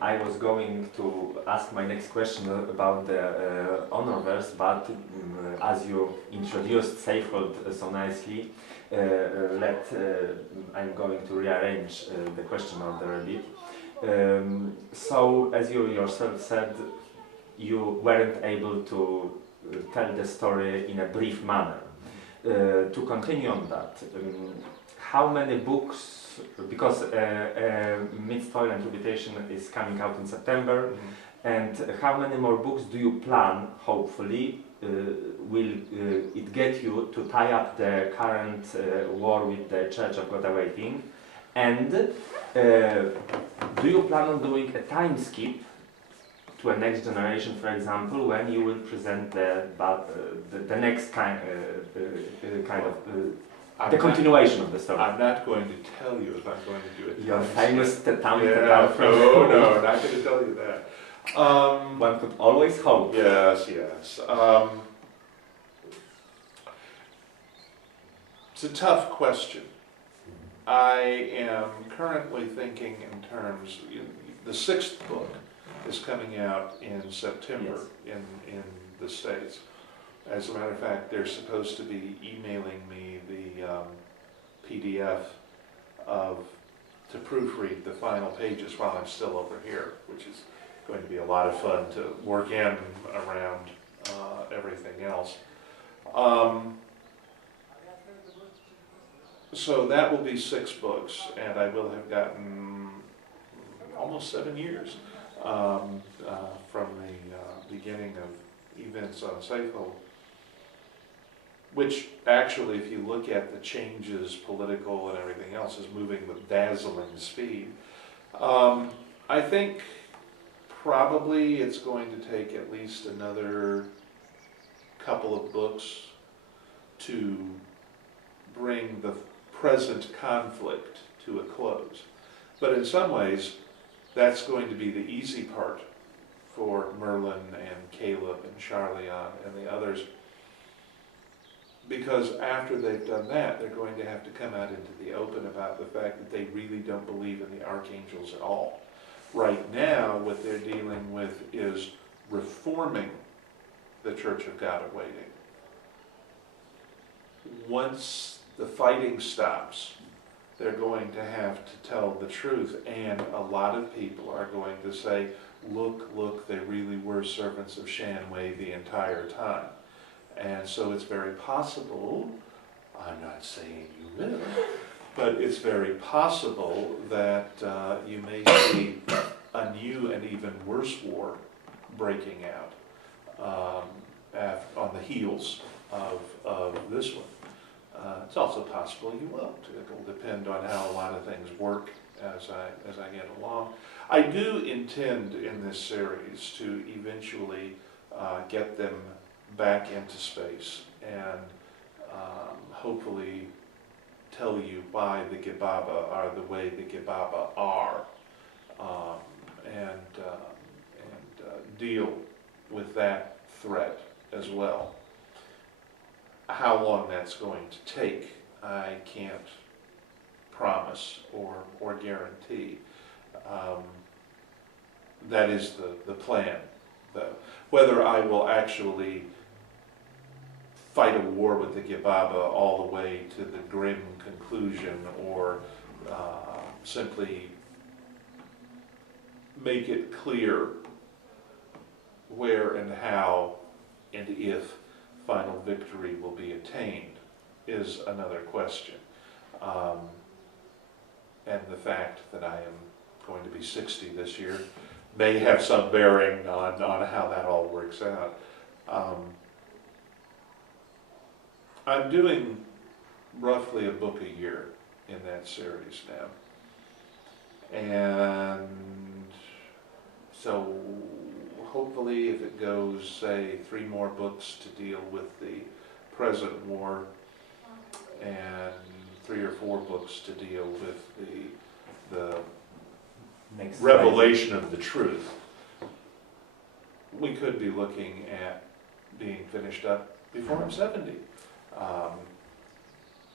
I was going to ask my next question about the honor verse, but as you introduced Safehold so nicely, I'm going to rearrange the question order a bit. So, as you yourself said, you weren't able to tell the story in a brief manner. To continue on that, how many books, because Midst Toil and Reputation is coming out in September, and how many more books do you plan, hopefully, will it get you to tie up the current war with the Church of God Awaiting? And do you plan on doing a time skip to a next generation, for example, when you will present the next kind of the continuation of the story? I'm not going to tell you if I'm going to do it. Your famous no, not going to tell you that. One could always hope. Yes. It's a tough question. I am currently thinking in terms, the 6th book is coming out in September in the States. As a matter of fact, they're supposed to be emailing me the PDF to proofread the final pages while I'm still over here, which is going to be a lot of fun to work in around everything else. So that will be 6 books, and I will have gotten almost 7 years from the beginning of events on Safehold, which actually, if you look at the changes, political and everything else, is moving with dazzling speed. I think probably it's going to take at least another couple of books to bring the present conflict to a close. But in some ways, that's going to be the easy part for Merlin and Caleb and Charlian and the others, because after they've done that, they're going to have to come out into the open about the fact that they really don't believe in the archangels at all. Right now, what they're dealing with is reforming the Church of God Awaiting. Once the fighting stops, they're going to have to tell the truth, and a lot of people are going to say, look, they really were servants of Shanwei the entire time. And so it's very possible, I'm not saying you will, but it's very possible that you may see a new and even worse war breaking out on the heels of this one. It's also possible you won't. It will depend on how a lot of things work as I get along. I do intend in this series to eventually get them back into space and hopefully tell you why the Gibaba are the way the Gibaba are, and deal with that threat as well. How long that's going to take, I can't promise or guarantee. That is the plan, though. Whether I will actually fight a war with the Gibaba all the way to the grim conclusion, or simply make it clear where and how and if final victory will be attained, is another question. And the fact that I am going to be 60 this year may have some bearing on how that all works out. I'm doing roughly a book a year in that series now. And so hopefully if it goes, say, 3 more books to deal with the present war, and 3 or 4 books to deal with the Next revelation of the truth, we could be looking at being finished up before I'm 70.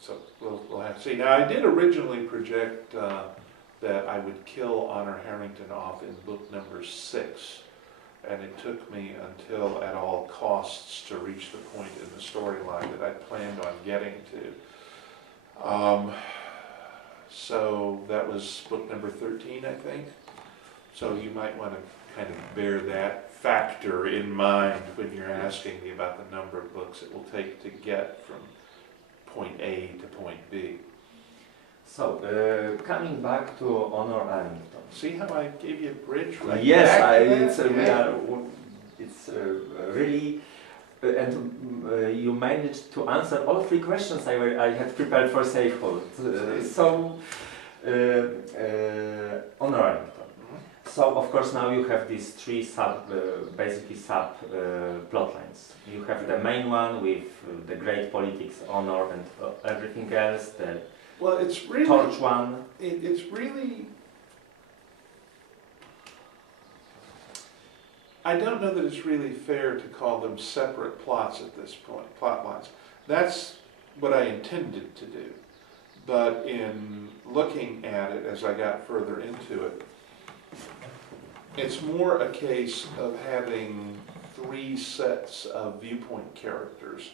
So we'll have to see. Now, I did originally project that I would kill Honor Harrington off in book number 6. And it took me until at all costs to reach the point in the storyline that I planned on getting to. So that was book number 13, I think. So you might want to kind of bear that factor in mind when you're asking me about the number of books it will take to get from point A to point B. So, coming back to Honor Harrington. See how I gave you a bridge right Yes, back to it's really, and you managed to answer all 3 questions I had prepared for Safehold. Honor Harrington. So, of course, now you have these 3 basically sub plot lines. You have the main one with the great politics, honor, and everything else. Well, it's really torch one. It's really. I don't know that it's really fair to call them separate plots at this point, plot lines. That's what I intended to do. But in looking at it as I got further into it, it's more a case of having 3 sets of viewpoint characters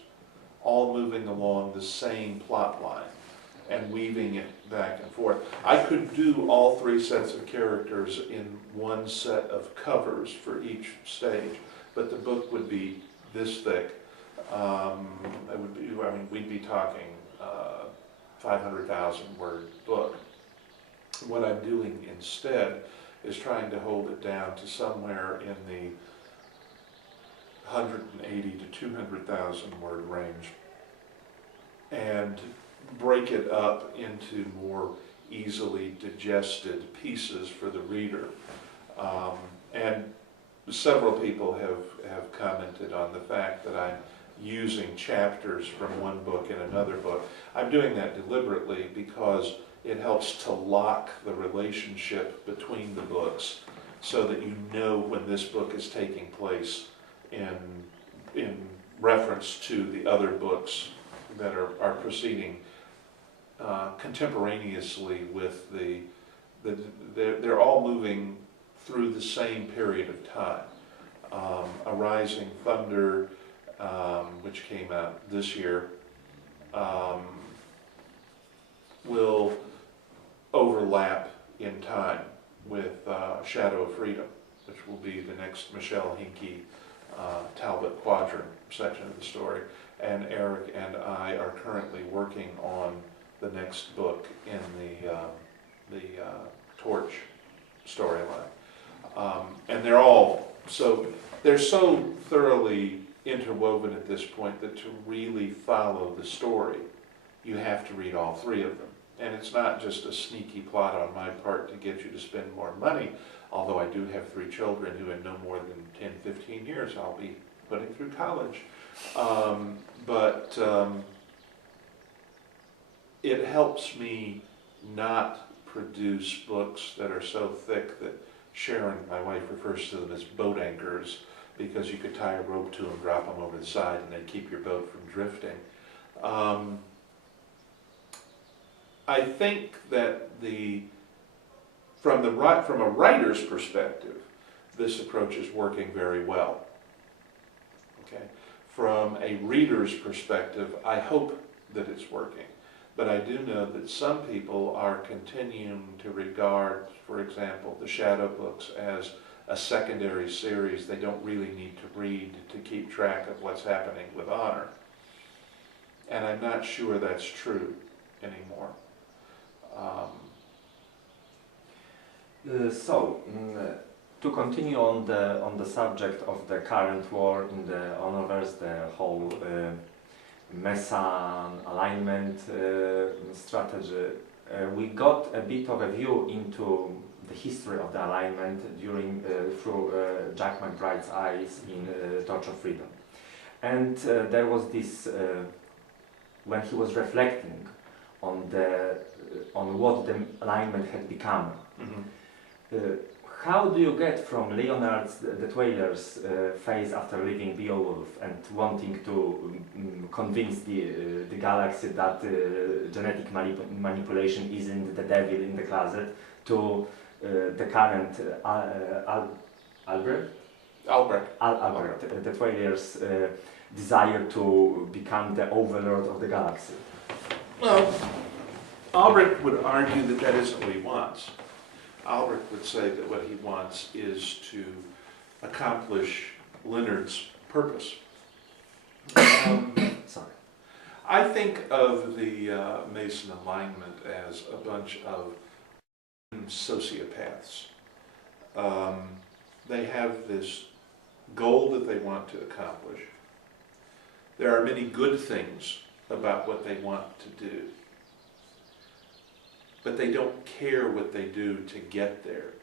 all moving along the same plot line and weaving it back and forth. I could do all 3 sets of characters in one set of covers for each stage, but the book would be this thick. We'd be talking 500,000 word book. What I'm doing instead is trying to hold it down to somewhere in the 180 to 200,000 word range and break it up into more easily digested pieces for the reader. And several people have commented on the fact that I'm using chapters from one book in another book. I'm doing that deliberately because it helps to lock the relationship between the books so that you know when this book is taking place in reference to the other books that are proceeding contemporaneously with they're all moving through the same period of time. A Rising Thunder, which came out this year, will overlap in time with Shadow of Freedom, which will be the next Michelle Hinkey Talbot Quadrant section of the story. And Eric and I are currently working on the next book in the Torch storyline. And they're so thoroughly interwoven at this point that to really follow the story, you have to read all 3 of them. And it's not just a sneaky plot on my part to get you to spend more money, although I do have 3 children who in no more than 10, 15 years I'll be putting through college. It helps me not produce books that are so thick that Sharon, my wife, refers to them as boat anchors, because you could tie a rope to them, drop them over the side, and they'd keep your boat from drifting. I think that from a writer's perspective, this approach is working very well. Okay? From a reader's perspective, I hope that it's working. But I do know that some people are continuing to regard, for example, the Shadow books as a secondary series they don't really need to read to keep track of what's happening with Honor. And I'm not sure that's true anymore. To continue on the subject of the current war in the Honorverse, the whole Mesa alignment strategy, we got a bit of a view into the history of the alignment through Jack McBride's eyes in Torch of Freedom. And there was this, when he was reflecting on what the alignment had become. Mm-hmm. How do you get from Leonard's the Whaler's phase after leaving Beowulf and wanting to convince the galaxy that genetic manipulation isn't the devil in the closet, to the current Albrecht, the Twilighter's desire to become the overlord of the galaxy? Well, Albrecht would argue that that isn't what he wants. Albrecht would say that what he wants is to accomplish Leonard's purpose. Sorry. I think of the Mason alignment as a bunch of sociopaths. They have this goal that they want to accomplish. There are many good things about what they want to do, but they don't care what they do to get there.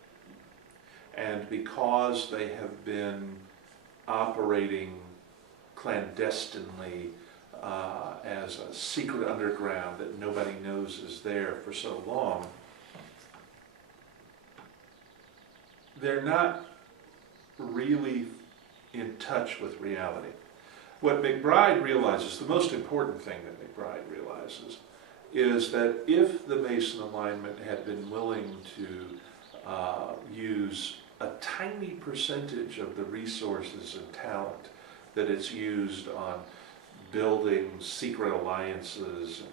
And because they have been operating clandestinely as a secret underground that nobody knows is there for so long, they're not really in touch with reality. What McBride realizes, the most important thing that McBride realizes, is that if the Mason alignment had been willing to use a tiny percentage of the resources and talent that it's used on building secret alliances and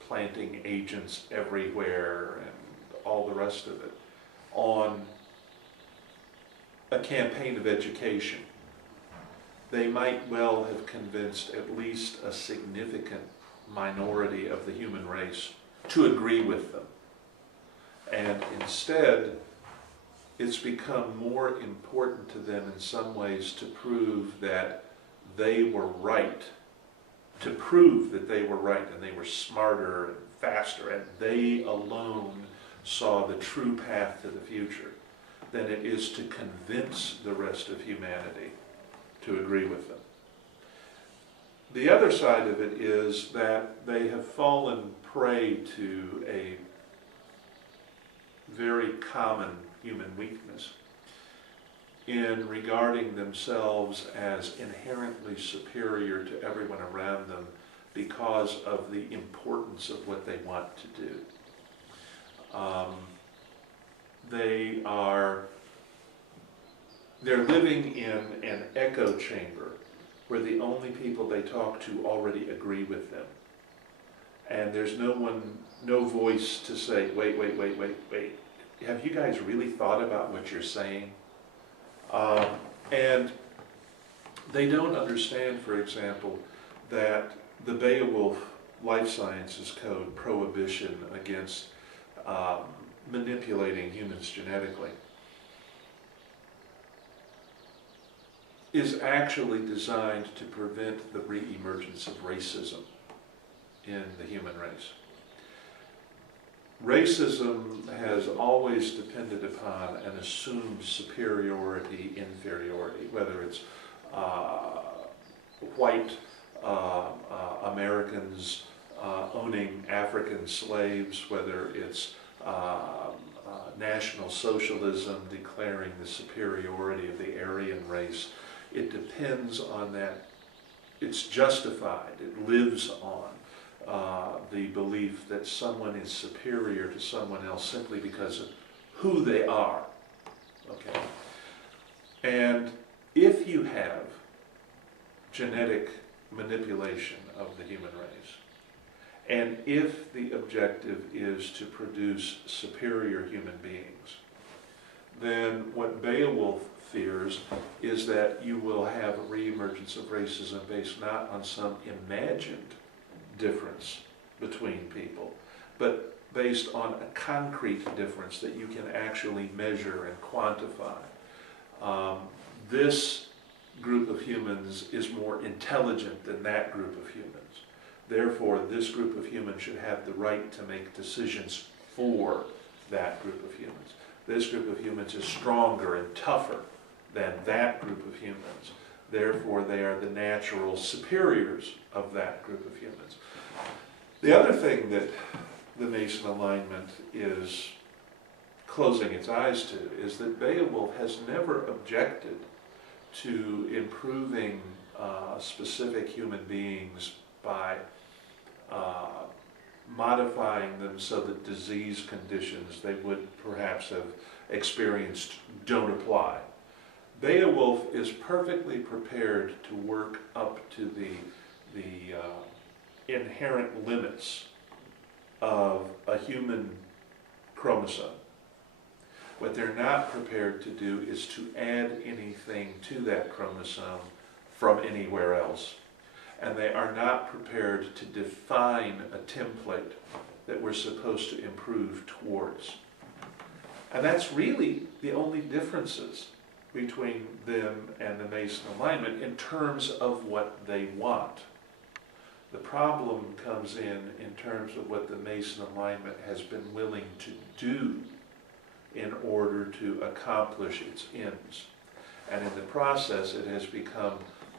planting agents everywhere and all the rest of it on a campaign of education, they might well have convinced at least a significant minority of the human race to agree with them. And instead, it's become more important to them in some ways to prove that they were right, to prove that they were right and they were smarter and faster and they alone saw the true path to the future, than it is to convince the rest of humanity to agree with them. The other side of it is that they have fallen prey to a very common human weakness in regarding themselves as inherently superior to everyone around them because of the importance of what they want to do. They're living in an echo chamber where the only people they talk to already agree with them. And there's no voice to say, wait, have you guys really thought about what you're saying? And they don't understand, for example, that the Beowulf Life Sciences Code prohibition against manipulating humans genetically is actually designed to prevent the re-emergence of racism in the human race. Racism has always depended upon an assumed superiority, inferiority, whether it's white Americans owning African slaves, whether it's National Socialism declaring the superiority of the Aryan race. It depends on that. It's justified. It lives on the belief that someone is superior to someone else simply because of who they are. Okay? And if you have genetic manipulation of the human race, and if the objective is to produce superior human beings, then what Beowulf fears is that you will have a reemergence of racism based not on some imagined difference between people, but based on a concrete difference that you can actually measure and quantify. This group of humans is more intelligent than that group of humans. Therefore, this group of humans should have the right to make decisions for that group of humans. This group of humans is stronger and tougher than that group of humans. Therefore, they are the natural superiors of that group of humans. The other thing that the Mason alignment is closing its eyes to is that Beowulf has never objected to improving specific human beings by modifying them so that disease conditions they would perhaps have experienced don't apply. Beowulf is perfectly prepared to work up to the inherent limits of a human chromosome. What they're not prepared to do is to add anything to that chromosome from anywhere else. And they are not prepared to define a template that we're supposed to improve towards. And that's really the only differences between them and the Mason alignment in terms of what they want. The problem comes in terms of what the Mason alignment has been willing to do in order to accomplish its ends. And in the process, it has become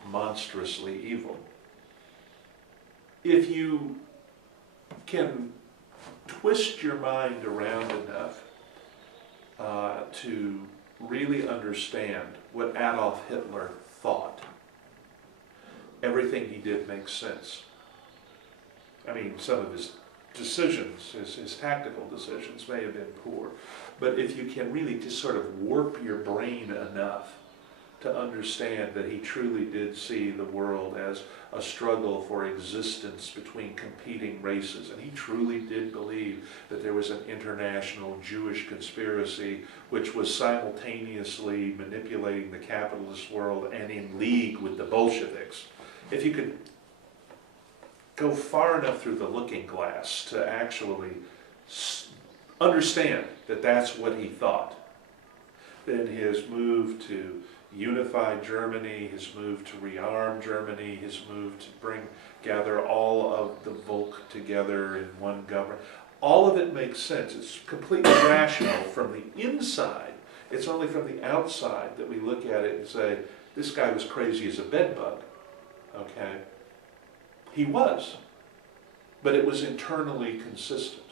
monstrously evil. If you can twist your mind around enough to really understand what Adolf Hitler thought, everything he did makes sense. I mean, some of his decisions, his tactical decisions may have been poor, but if you can really just sort of warp your brain enough to understand that he truly did see the world as a struggle for existence between competing races, and he truly did believe that there was an international Jewish conspiracy which was simultaneously manipulating the capitalist world and in league with the Bolsheviks. If you could go far enough through the looking glass to actually understand that that's what he thought, then his move to unify Germany, his move to rearm Germany, his move to gather all of the Volk together in one government, all of it makes sense. It's completely rational from the inside. It's only from the outside that we look at it and say, this guy was crazy as a bedbug. Okay? He was. But it was internally consistent.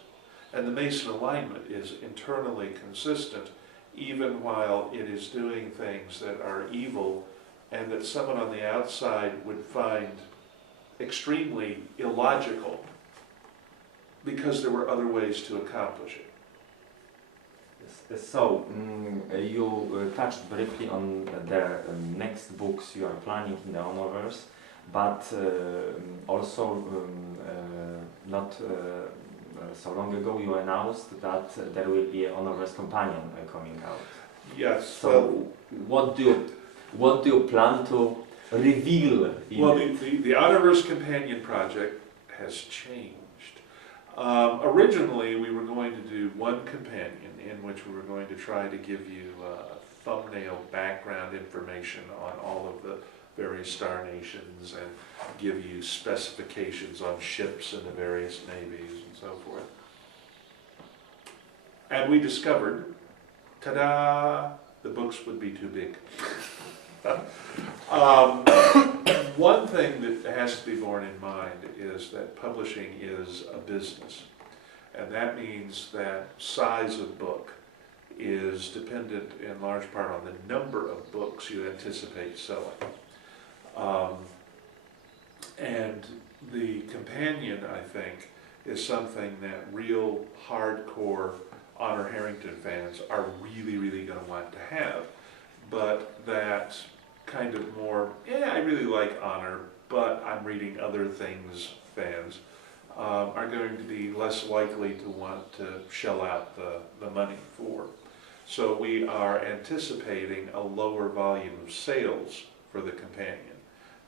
And the Mason alignment is internally consistent even while it is doing things that are evil and that someone on the outside would find extremely illogical because there were other ways to accomplish it. So, you touched briefly on the next books you are planning in the Honorverse, but also not so long ago you announced that there will be an Honorverse companion coming out. Yes. So, what do you plan to reveal? Well, the Honorverse companion project has changed. Originally, we were going to do one companion in which we were going to try to give you thumbnail background information on all of the various star nations and give you specifications on ships and the various navies and so forth. And we discovered, ta-da, the books would be too big. One thing that has to be borne in mind is that publishing is a business. And that means that size of book is dependent in large part on the number of books you anticipate selling. And the companion, I think, is something that real hardcore Honor Harrington fans are really, really going to want to have. But that kind of more, yeah, I really like Honor, but I'm reading other things fans are going to be less likely to want to shell out the money for. So we are anticipating a lower volume of sales for the companion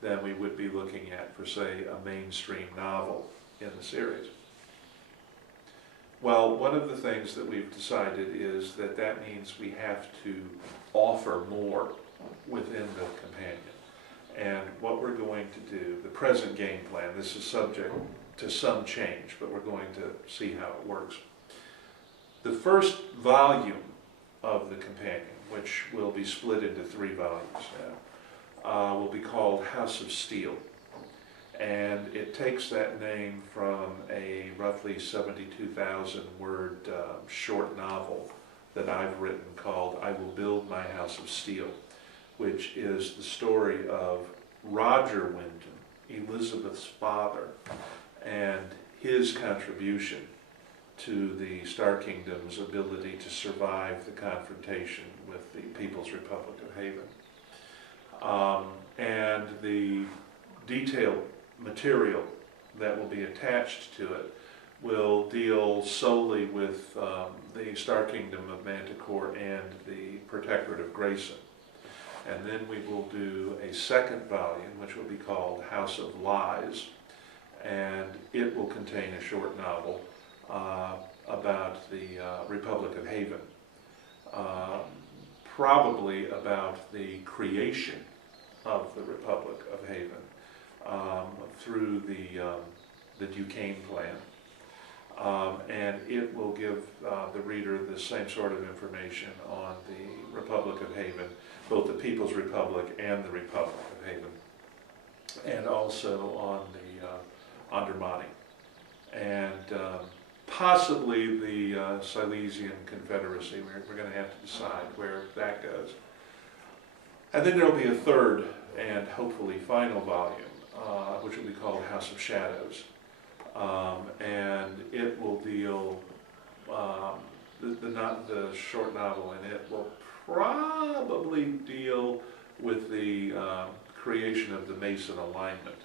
than we would be looking at for, say, a mainstream novel in the series. Well, one of the things that we've decided is that that means we have to offer more within the companion. And what we're going to do, the present game plan, this is subject to some change, but we're going to see how it works. The first volume of the companion, which will be split into 3 volumes now, will be called House of Steel. And it takes that name from a roughly 72,000 word short novel that I've written called I Will Build My House of Steel, which is the story of Roger Wyndham, Elizabeth's father, and his contribution to the Star Kingdom's ability to survive the confrontation with the People's Republic of Haven. And the detailed material that will be attached to it will deal solely with the Star Kingdom of Manticore and the Protectorate of Grayson. And then we will do a second volume, which will be called House of Lies, and it will contain a short novel about the Republic of Haven, probably about the creation of the Republic of Haven through the Duquesne Plan. And it will give the reader the same sort of information on the Republic of Haven, both the People's Republic and the Republic of Haven, and also on the Andermani, and possibly the Silesian Confederacy. We're going to have to decide where that goes. And then there will be a third and hopefully final volume, which will be called House of Shadows. And it will deal, the short novel in it will probably deal with the creation of the Mason alignment.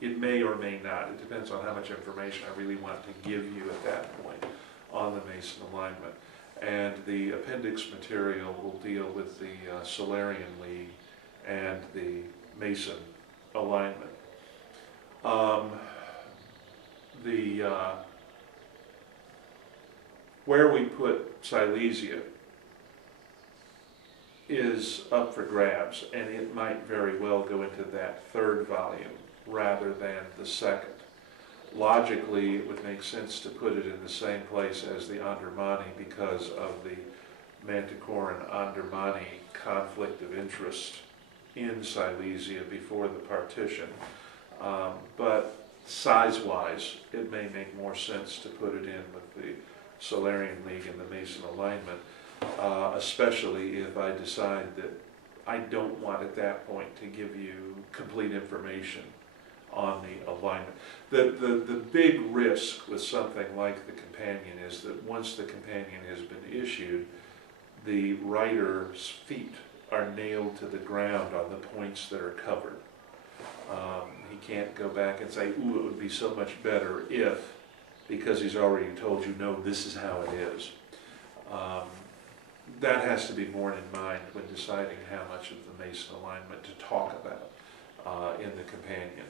It may or may not. It depends on how much information I really want to give you at that point on the Mason alignment. And the appendix material will deal with the Solarian League and the Mason alignment. Where we put Silesia is up for grabs, and it might very well go into that third volume rather than the second. Logically, it would make sense to put it in the same place as the Andermani because of the Manticore and Andermani conflict of interest in Silesia before the partition. But size-wise, it may make more sense to put it in with the Solarian League and the Mason alignment, especially if I decide that I don't want at that point to give you complete information on the alignment. The big risk with something like the companion is that once the companion has been issued, the writer's feet are nailed to the ground on the points that are covered. He can't go back and say, ooh, it would be so much better if, because he's already told you, no, this is how it is. That has to be borne in mind when deciding how much of the Mason alignment to talk about in the companion.